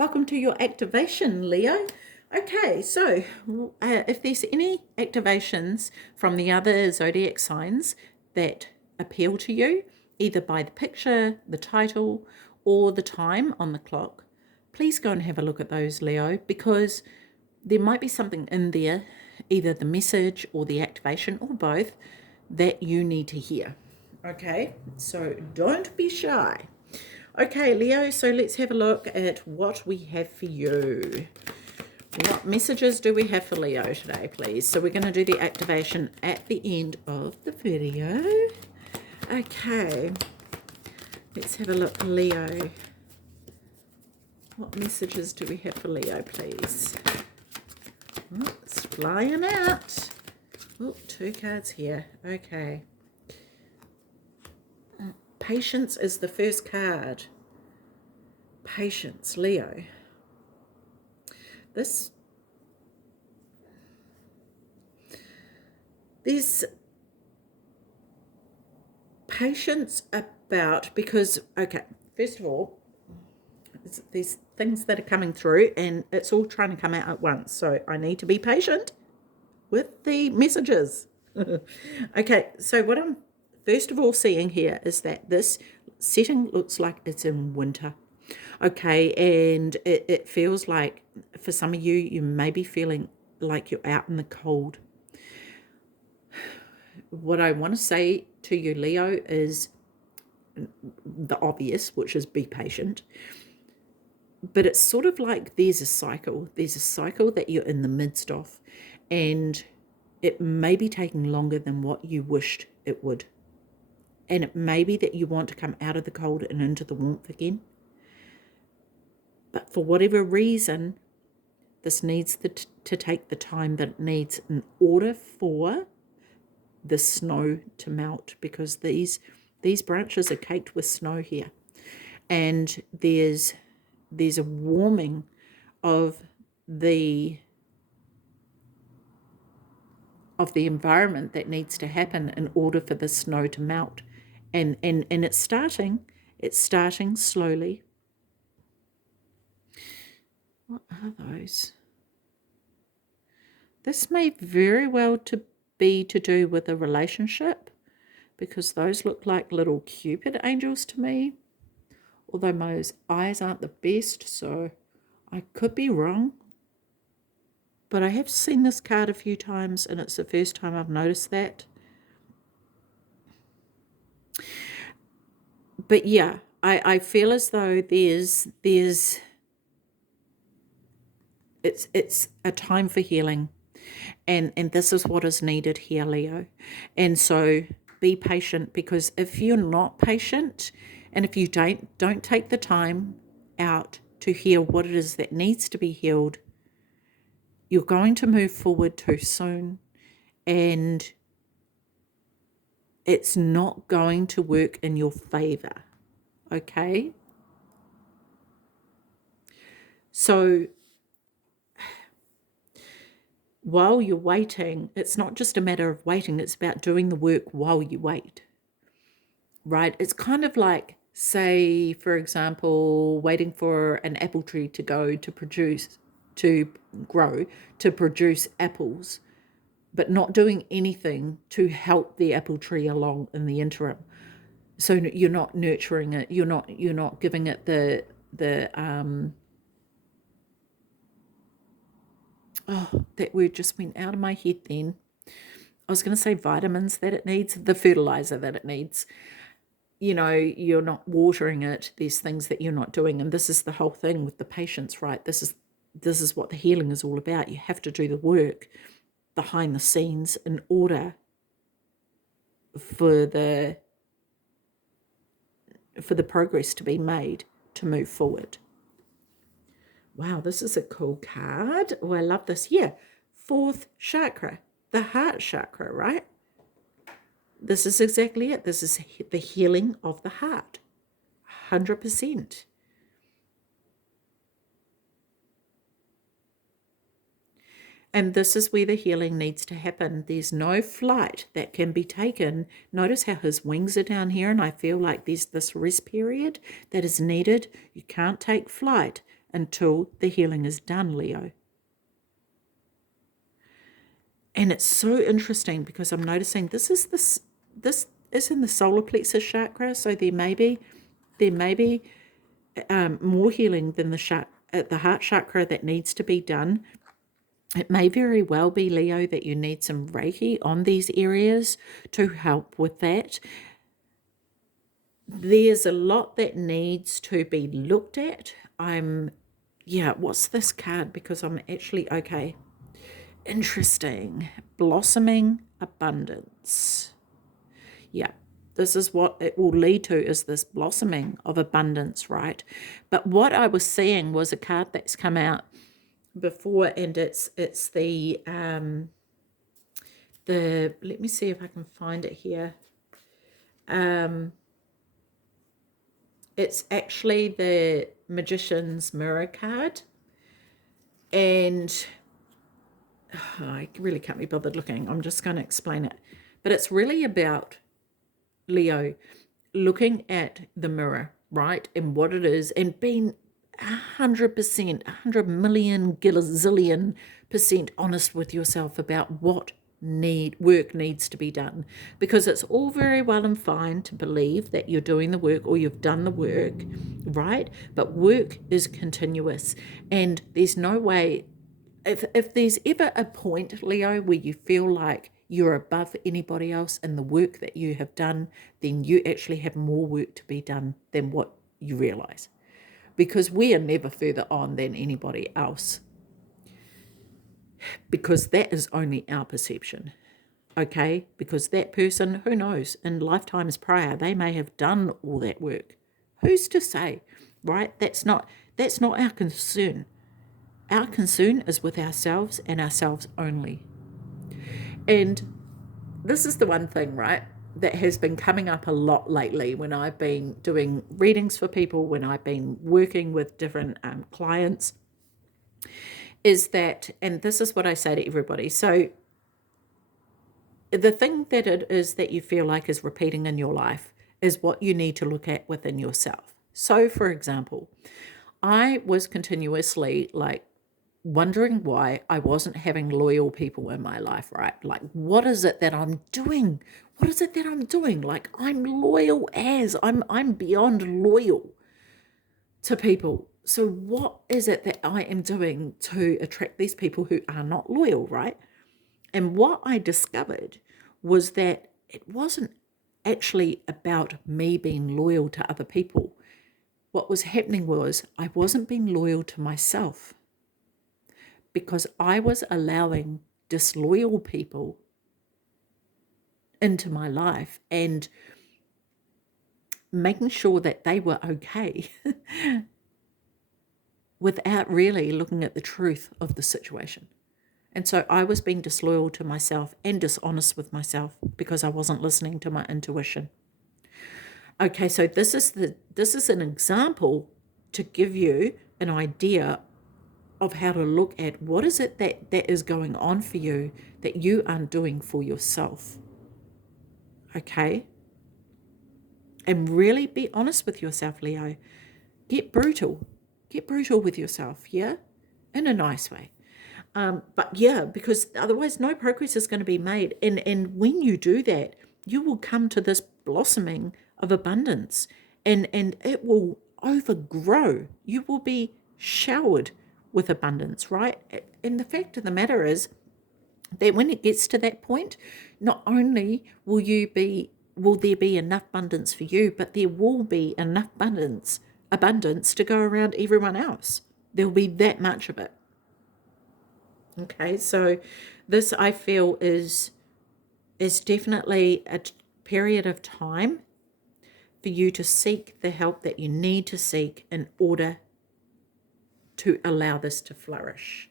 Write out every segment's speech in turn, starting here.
Welcome to your activation, Leo. Okay, so if there's any activations from the other zodiac signs that appeal to you, either by the picture, the title, or the time on the clock, please go and have a look at those, Leo, because there might be something in there, either the message or the activation or both, that you need to hear. Okay, so don't be shy. Okay, Leo, so let's have a look at what we have for you. What messages do we have for Leo today, please? So we're going to do the activation at the end of the video. Okay, let's have a look, Leo. What messages do we have for Leo, please? Oh, it's flying out. Oh, 2 cards here. Okay. Patience is the first card. Patience, Leo. There's patience about, because, okay, first of all, there's things that are coming through and it's all trying to come out at once. So I need to be patient with the messages. Okay, so what I'm first of all seeing here is that this setting looks like it's in winter. Okay, and it feels like for some of you, you may be feeling like you're out in the cold. What I want to say to you, Leo, is the obvious, which is be patient. But it's sort of like there's a cycle. There's a cycle that you're in the midst of, and it may be taking longer than what you wished it would. And it may be that you want to come out of the cold and into the warmth again. But for whatever reason, this needs to take the time that it needs in order for the snow to melt, because these branches are caked with snow here. And there's a warming of the environment that needs to happen in order for the snow to melt. And it's starting slowly. What are those? This may very well be to do with a relationship, because those look like little Cupid angels to me. Although my eyes aren't the best, so I could be wrong. But I have seen this card a few times, and it's the first time I've noticed that. But yeah, I feel as though it's a time for healing, and this is what is needed here, Leo. And so be patient, because if you're not patient, and if you don't take the time out to heal what it is that needs to be healed, you're going to move forward too soon, and it's not going to work in your favor, okay? So while you're waiting, it's not just a matter of waiting, it's about doing the work while you wait, right? It's kind of like, say, for example, waiting for an apple tree to grow, to produce apples, but not doing anything to help the apple tree along in the interim. So you're not nurturing it, you're not giving it the that word just went out of my head then. I was going to say vitamins that it needs, the fertilizer that it needs. You know, you're not watering it. There's things that you're not doing. And this is the whole thing with the patience, right? This is what the healing is all about. You have to do the work behind the scenes in order for the progress to be made to move forward. Wow, this is a cool card. Oh, I love this. Yeah, 4th chakra, the heart chakra, right? This is exactly it. This is the healing of the heart, 100%. And this is where the healing needs to happen. There's no flight that can be taken. Notice how his wings are down here, and I feel like there's this rest period that is needed. You can't take flight until the healing is done, Leo. And it's so interesting because I'm noticing this is in the solar plexus chakra, so there may be more healing than the heart chakra that needs to be done. It may very well be, Leo, that you need some Reiki on these areas to help with that. There's a lot that needs to be looked at. What's this card? Because I'm actually, okay, interesting. Blossoming abundance. Yeah, this is what it will lead to, is this blossoming of abundance, right? But what I was seeing was a card that's come out before, and it's the let me see if I can find it here. It's actually the Magician's Mirror card, and I really can't be bothered looking. I'm just going to explain it. But it's really about, Leo, looking at the mirror, right, and what it is, and being 100%, 100 million gazillion% honest with yourself about what work needs to be done. Because it's all very well and fine to believe that you're doing the work or you've done the work, right? But work is continuous, and there's no way, if there's ever a point, Leo, where you feel like you're above anybody else in the work that you have done, then you actually have more work to be done than what you realize. Because we are never further on than anybody else. Because that is only our perception. Okay? Because that person, who knows, in lifetimes prior, they may have done all that work. Who's to say? Right? That's not our concern. Our concern is with ourselves and ourselves only. And this is the one thing, right, that has been coming up a lot lately when I've been doing readings for people, when I've been working with different clients, is that, and this is what I say to everybody, so the thing that it is that you feel like is repeating in your life is what you need to look at within yourself. So, for example, I was continuously like wondering why I wasn't having loyal people in my life, right? Like, what is it that I'm doing? What is it that I'm doing? Like, I'm loyal as I'm beyond loyal to people. So what is it that I am doing to attract these people who are not loyal, right? And what I discovered was that it wasn't actually about me being loyal to other people. What was happening was I wasn't being loyal to myself, because I was allowing disloyal people into my life and making sure that they were okay without really looking at the truth of the situation. And so I was being disloyal to myself and dishonest with myself because I wasn't listening to my intuition. Okay, so this is an example to give you an idea of how to look at what is it that is going on for you that you aren't doing for yourself. Okay? And really be honest with yourself, Leo. Get brutal. Get brutal with yourself, yeah? In a nice way. But yeah, because otherwise no progress is going to be made. And when you do that, you will come to this blossoming of abundance, and it will overgrow. You will be showered with abundance, right? And the fact of the matter is that when it gets to that point, not only will there be enough abundance for you, but there will be enough abundance to go around everyone else. There'll be that much of it. Okay, so this, I feel, is definitely a period of time for you to seek the help that you need to seek in order to allow this to flourish.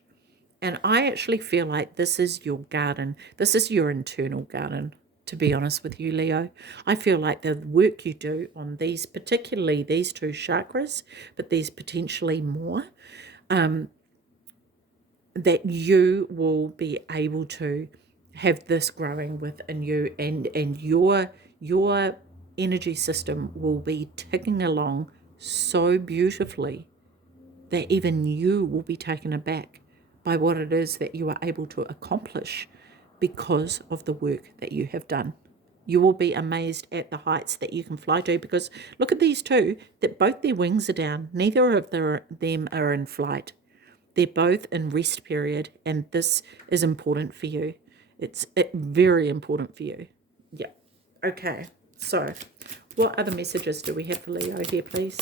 And I actually feel like this is your garden. This is your internal garden, to be honest with you, Leo. I feel like the work you do on these, particularly these two chakras, but there's potentially more, that you will be able to have this growing within you, and your energy system will be ticking along so beautifully that even you will be taken aback by what it is that you are able to accomplish because of the work that you have done. You will be amazed at the heights that you can fly to, because look at these two, that both their wings are down. Neither of them are in flight. They're both in rest period, and this is important for you. It's very important for you. Yeah. Okay. So what other messages do we have for Leo here, please?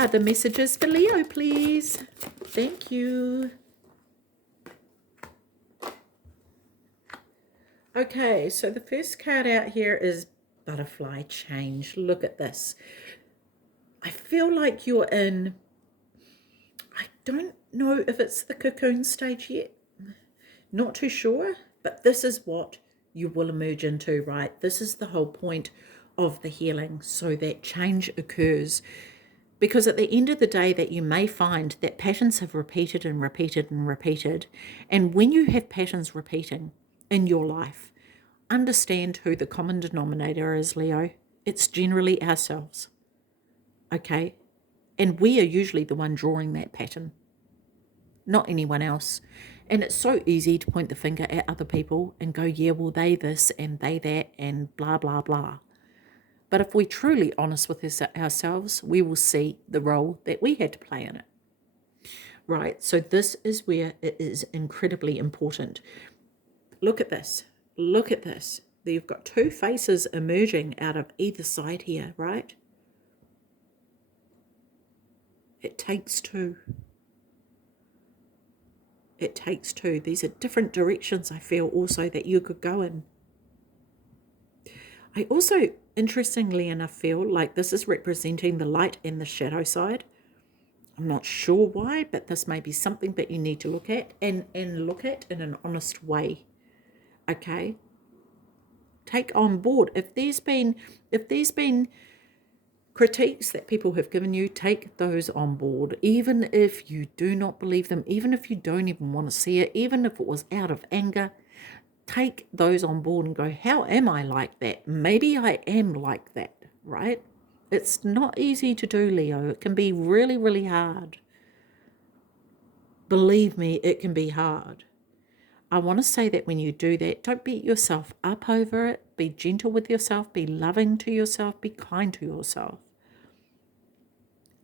Other messages for Leo, please. Thank you. Okay, so the first card out here is Butterfly Change. Look at this. I feel like you're in, I don't know if it's the cocoon stage yet. Not too sure, but this is what you will emerge into, right? This is the whole point of the healing, so that change occurs. Because at the end of the day, that you may find that patterns have repeated and repeated and repeated. And when you have patterns repeating in your life, understand who the common denominator is, Leo. It's generally ourselves. Okay? And we are usually the one drawing that pattern, not anyone else. And it's so easy to point the finger at other people and go, yeah, well, they this and they that and blah, blah, blah. But if we're truly honest with ourselves, we will see the role that we had to play in it. Right, so this is where it is incredibly important. Look at this. Look at this. You've got two faces emerging out of either side here, right? It takes two. It takes two. These are different directions, I feel, also that you could go in. I also, interestingly enough, feel like this is representing the light and the shadow side. I'm not sure why, but this may be something that you need to look at and look at in an honest way. Okay? Take on board. If there's been critiques that people have given you, take those on board. Even if you do not believe them, even if you don't even want to see it, even if it was out of anger, take those on board and go, how am I like that? Maybe I am like that, right? It's not easy to do, Leo. It can be really, really hard. Believe me, it can be hard. I want to say that when you do that, don't beat yourself up over it. Be gentle with yourself. Be loving to yourself. Be kind to yourself.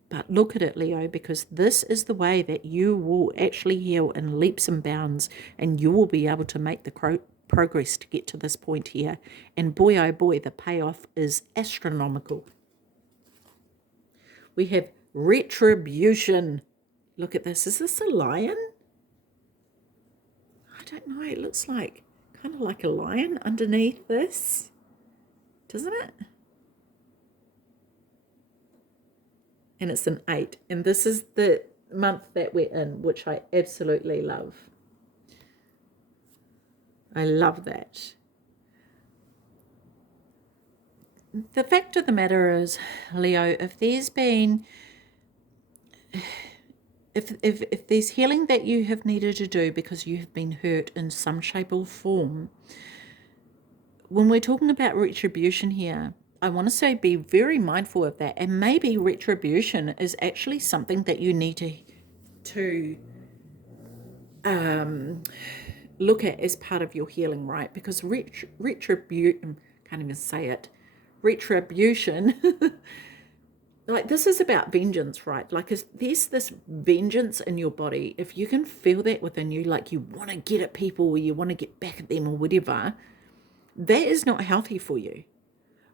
But look at it, Leo, because this is the way that you will actually heal in leaps and bounds, and you will be able to make the progress to get to this point here. And boy, oh boy, the payoff is astronomical. We have retribution. Look at this. Is this a lion? I don't know. It looks like kind of like a lion underneath this, doesn't it? And it's an 8. And this is the month that we're in, which I absolutely love. I love that. The fact of the matter is, Leo, if there's been, if there's healing that you have needed to do because you have been hurt in some shape or form, when we're talking about retribution here, I want to say be very mindful of that. And maybe retribution is actually something that you need to look at as part of your healing, right? Because retribution, can't even say it, retribution, like this is about vengeance, right? Like there's this vengeance in your body. If you can feel that within you, like you want to get at people or you want to get back at them or whatever, that is not healthy for you.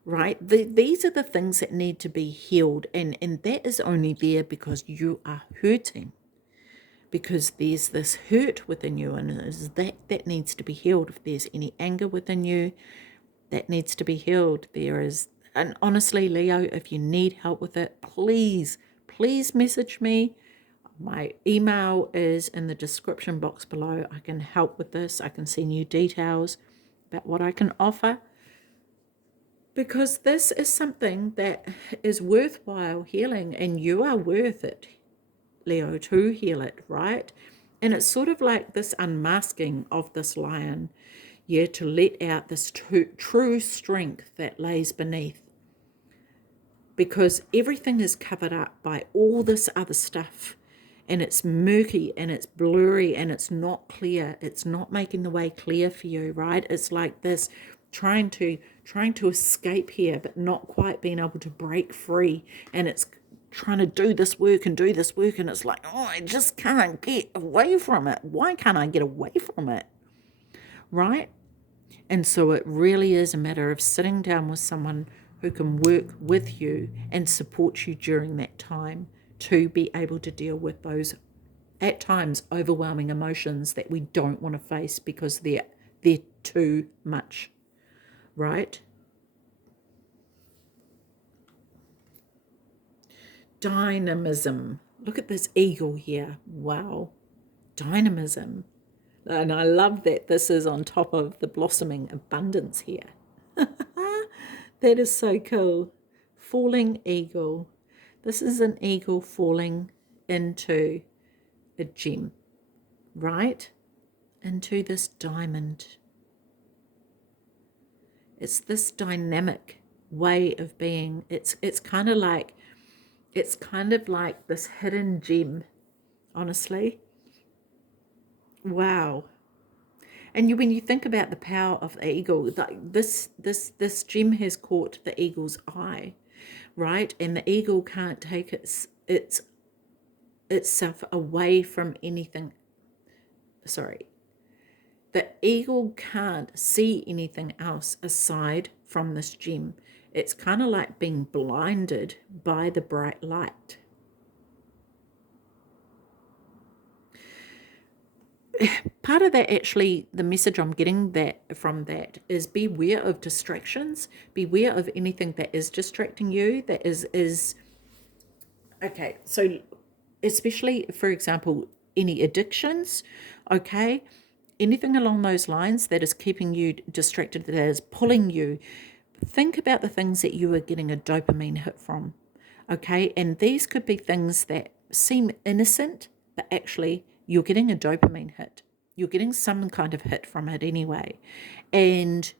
Right? These are the things that need to be healed, and that is only there because you are hurting, because there's this hurt within you, and is that needs to be healed. If there's any anger within you, that needs to be healed. There is, and honestly, Leo, if you need help with it, please message me. My email is in the description box below. I can help with this. I can send you details about what I can offer. Because this is something that is worthwhile healing, and you are worth it. Leo, to heal it, right? And it's sort of like this unmasking of this lion, yeah, to let out this true strength that lays beneath. Because everything is covered up by all this other stuff, and it's murky and it's blurry and it's not clear. It's not making the way clear for you, right? It's like this trying to escape here, but not quite being able to break free. And it's trying to do this work and do this work, and it's like, oh, I just can't get away from it. Why can't I get away from it? Right? And so it really is a matter of sitting down with someone who can work with you and support you during that time to be able to deal with those, at times, overwhelming emotions that we don't want to face because they're too much, right? Dynamism. Look at this eagle here. Wow. Dynamism. And I love that this is on top of the blossoming abundance here. That is so cool. Falling eagle. This is an eagle falling into a gem, right? Into this diamond. It's this dynamic way of being. It's kind of like this hidden gem, honestly. Wow. And when you think about the power of the eagle, this gem has caught the eagle's eye, right? And the eagle can't take itself away from anything. Sorry, the eagle can't see anything else aside from this gem. It's kind of like being blinded by the bright light. Part of that, actually, the message I'm getting from that is beware of distractions. Beware of anything that is distracting you, that is okay. So especially, for example, any addictions, okay, anything along those lines that is keeping you distracted, that is pulling you. Think about the things that you are getting a dopamine hit from, okay? And these could be things that seem innocent, but actually you're getting a dopamine hit. You're getting some kind of hit from it anyway. And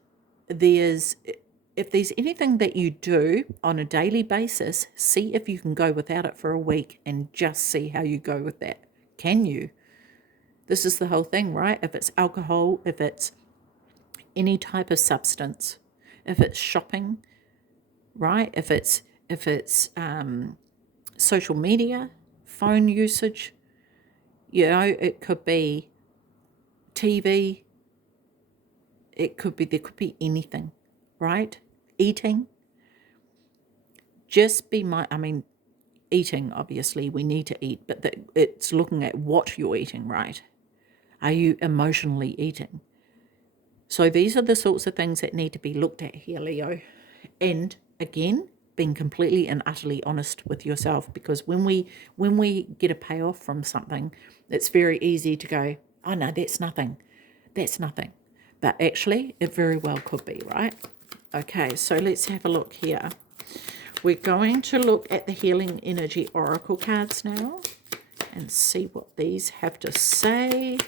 if there's anything that you do on a daily basis, see if you can go without it for a week and just see how you go with that. Can you? This is the whole thing, right? If it's alcohol, if it's any type of substance, if it's shopping, right? If it's social media, phone usage, it could be TV, there could be anything, right? Eating. Just be eating, obviously, we need to eat, but it's looking at what you're eating, right? Are you emotionally eating? So these are the sorts of things that need to be looked at here, Leo. And again, being completely and utterly honest with yourself, because when we get a payoff from something, it's very easy to go, oh no, that's nothing. That's nothing. But actually, it very well could be, right? Okay, so let's have a look here. We're going to look at the Healing Energy Oracle cards now and see what these have to say.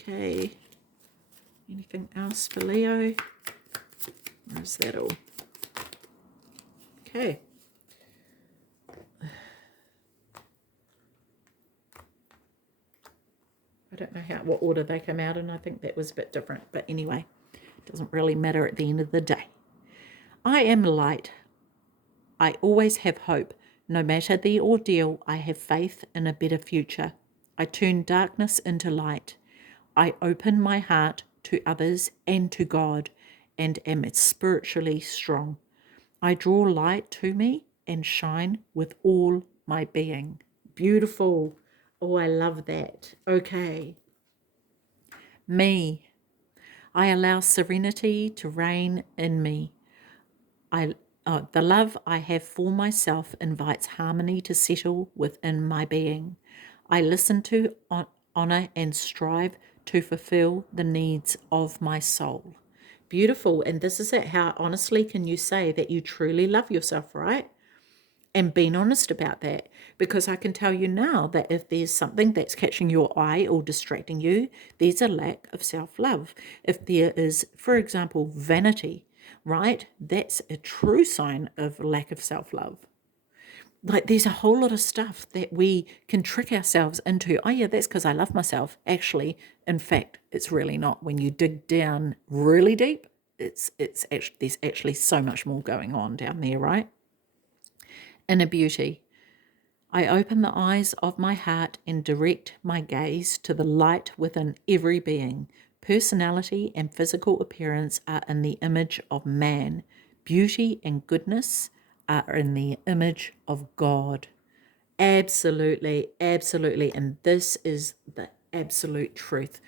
Okay, anything else for Leo? Or is that all? Okay. I don't know what order they come out in. I think that was a bit different. But anyway, it doesn't really matter at the end of the day. I am light. I always have hope. No matter the ordeal, I have faith in a better future. I turn darkness into light. I open my heart to others and to God and am spiritually strong. I draw light to me and shine with all my being. Beautiful. Oh, I love that. Okay. Me. I allow serenity to reign in me. The love I have for myself invites harmony to settle within my being. I listen to, honor, and strive to fulfill the needs of my soul. beautiful. And this is it. How honestly can you say that you truly love yourself, right? And being honest about that, because I can tell you now that if there's something that's catching your eye or distracting you, there's a lack of self-love. If there is, for example, vanity, right, that's a true sign of lack of self-love. Like, there's a whole lot of stuff that we can trick ourselves into. Oh yeah, that's because I love myself. Actually, in fact, it's really not. When you dig down really deep, it's actually, there's actually so much more going on down there, right? Inner beauty. I open the eyes of my heart and direct my gaze to the light within every being. Personality and physical appearance are in the image of man. Beauty and goodness are in the image of God. Absolutely, absolutely. And this is the absolute truth.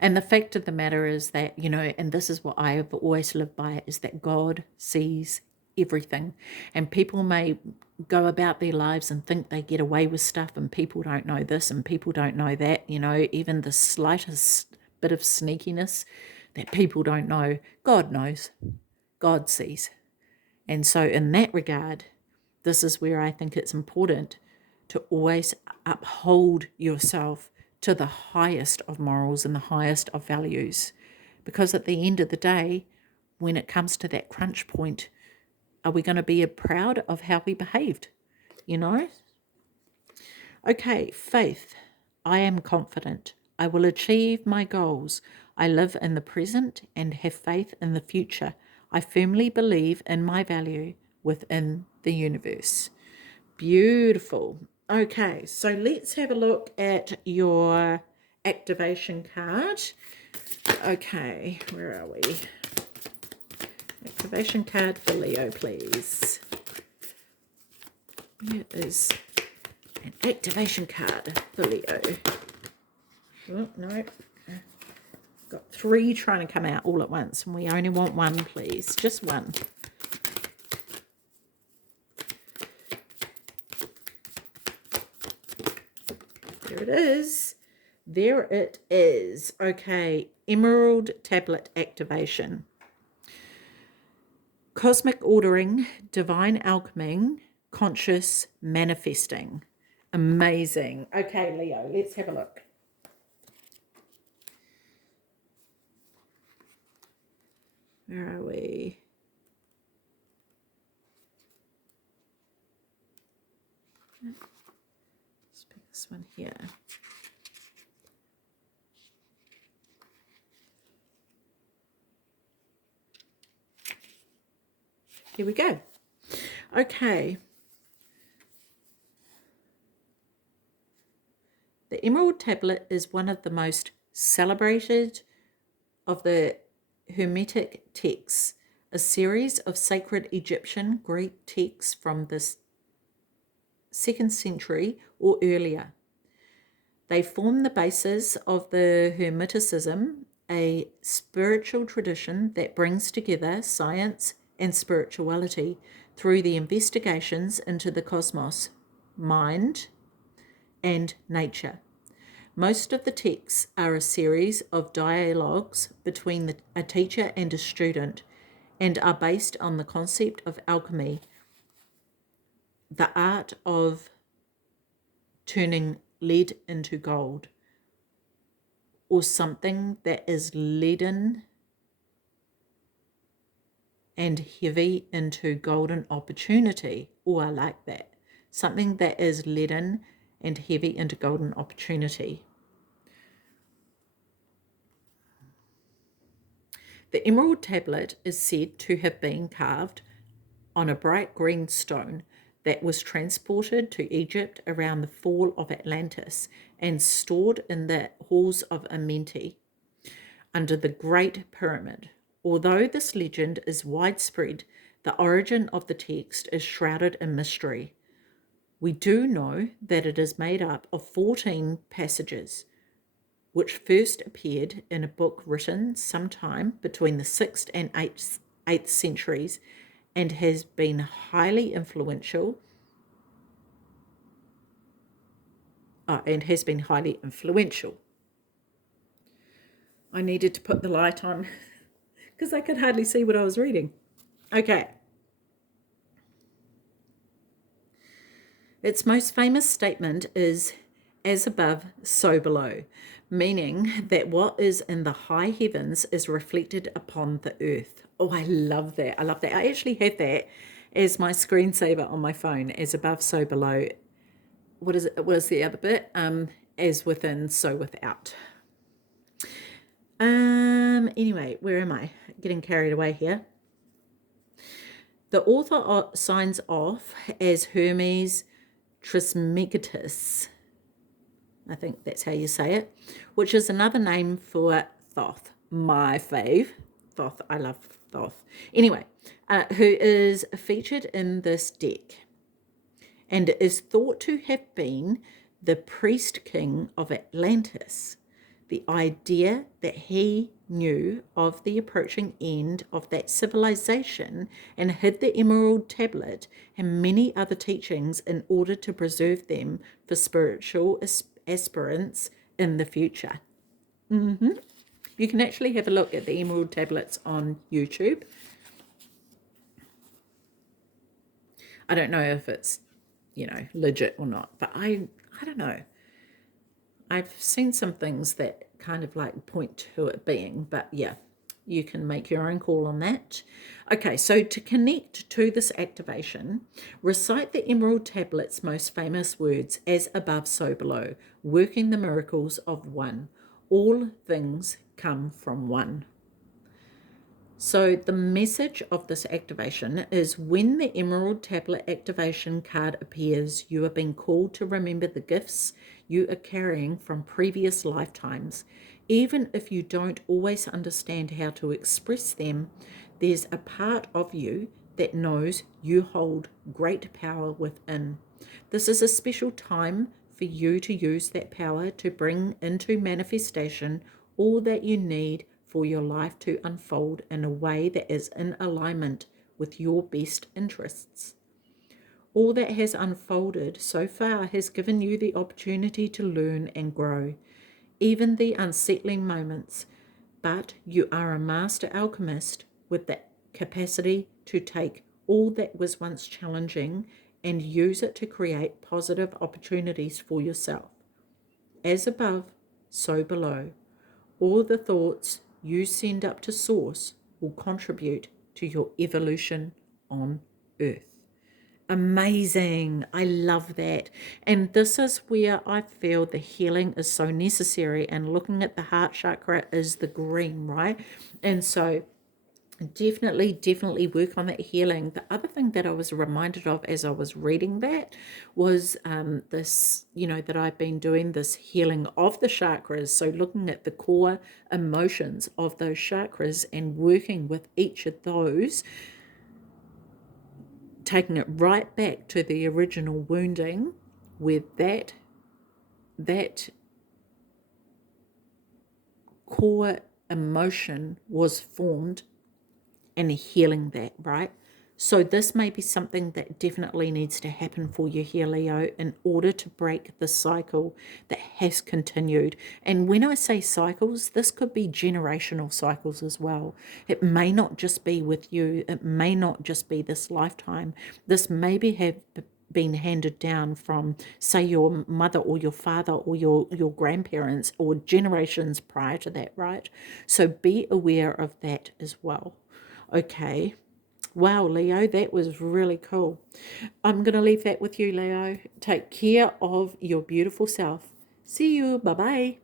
And the fact of the matter is that, and this is what I have always lived by, is that God sees everything. And people may go about their lives and think they get away with stuff, and people don't know this and people don't know that, even the slightest bit of sneakiness that people don't know, God knows, God sees. And so in that regard, this is where I think it's important to always uphold yourself to the highest of morals and the highest of values. Because at the end of the day, when it comes to that crunch point, are we going to be proud of how we behaved? Okay, faith. I am confident. I will achieve my goals. I live in the present and have faith in the future. I firmly believe in my value within the universe. Beautiful. Okay, so let's have a look at your activation card. Okay, where are we? Activation card for Leo, please. Here is an activation card for Leo. Oh, no. Got 3 trying to come out all at once, and we only want 1, please. Just 1. There it is. There it is. Okay, Emerald Tablet activation. Cosmic ordering, divine alchemy, conscious manifesting. Amazing. Okay, Leo, let's have a look. Where are we? Let's pick this one here. Here we go. Okay. The Emerald Tablet is one of the most celebrated of the Hermetic texts, a series of sacred Egyptian Greek texts from the 2nd century or earlier. They form the basis of the Hermeticism, a spiritual tradition that brings together science and spirituality through the investigations into the cosmos, mind, and nature. Most of the texts are a series of dialogues between a teacher and a student, and are based on the concept of alchemy, the art of turning lead into gold, or something that is leaden and heavy into golden opportunity. Oh, I like that. Something that is leaden and heavy into golden opportunity. The Emerald Tablet is said to have been carved on a bright green stone that was transported to Egypt around the fall of Atlantis and stored in the halls of Amenti under the Great Pyramid. Although this legend is widespread, the origin of the text is shrouded in mystery. We do know that it is made up of 14 passages, which first appeared in a book written sometime between the 6th and 8th centuries, and has been highly influential. I needed to put the light on because I could hardly see what I was reading. Okay. Its most famous statement is, as above, so below, meaning that what is in the high heavens is reflected upon the earth. Oh, I love that. I love that. I actually have that as my screensaver on my phone, as above, so below. What is it? What is the other bit? As within, so without. Anyway, where am I? Getting carried away here. The author signs off as Hermes Trismegistus, I think that's how you say it, which is another name for Thoth, my fave. Thoth, I love Thoth. Anyway, who is featured in this deck and is thought to have been the priest king of Atlantis. The idea that he knew of the approaching end of that civilization and hid the emerald tablet and many other teachings in order to preserve them for spiritual aspirants in the future. You can actually have a look at the emerald tablets on YouTube. I don't know if it's, legit or not, but I don't know. I've seen some things that kind of like point to it being, but yeah, you can make your own call on that. Okay, so to connect to this activation, recite the Emerald Tablet's most famous words, as above, so below, working the miracles of one. All things come from one. So the message of this activation is, when the Emerald Tablet activation card appears, you are being called to remember the gifts you are carrying from previous lifetimes. Even if you don't always understand how to express them, there's a part of you that knows you hold great power within. This is a special time for you to use that power to bring into manifestation all that you need for your life to unfold in a way that is in alignment with your best interests. All that has unfolded so far has given you the opportunity to learn and grow, even the unsettling moments, but you are a master alchemist with the capacity to take all that was once challenging and use it to create positive opportunities for yourself. As above, so below. All the thoughts you send up to Source will contribute to your evolution on Earth. Amazing. I love that. And this is where I feel the healing is so necessary. And looking at the heart chakra is the green, right? And so definitely work on that healing. The other thing that I was reminded of as I was reading that was this, that I've been doing this healing of the chakras. So looking at the core emotions of those chakras and working with each of those, taking it right back to the original wounding where that core emotion was formed, and healing that, right? So this may be something that definitely needs to happen for you here, Leo, in order to break the cycle that has continued. And when I say cycles, this could be generational cycles as well. It may not just be with you. It may not just be this lifetime. This maybe have been handed down from, say, your mother or your father or your grandparents or generations prior to that, right? So be aware of that as well. Okay. Wow, Leo, that was really cool. I'm going to leave that with you, Leo. Take care of your beautiful self. See you. Bye-bye.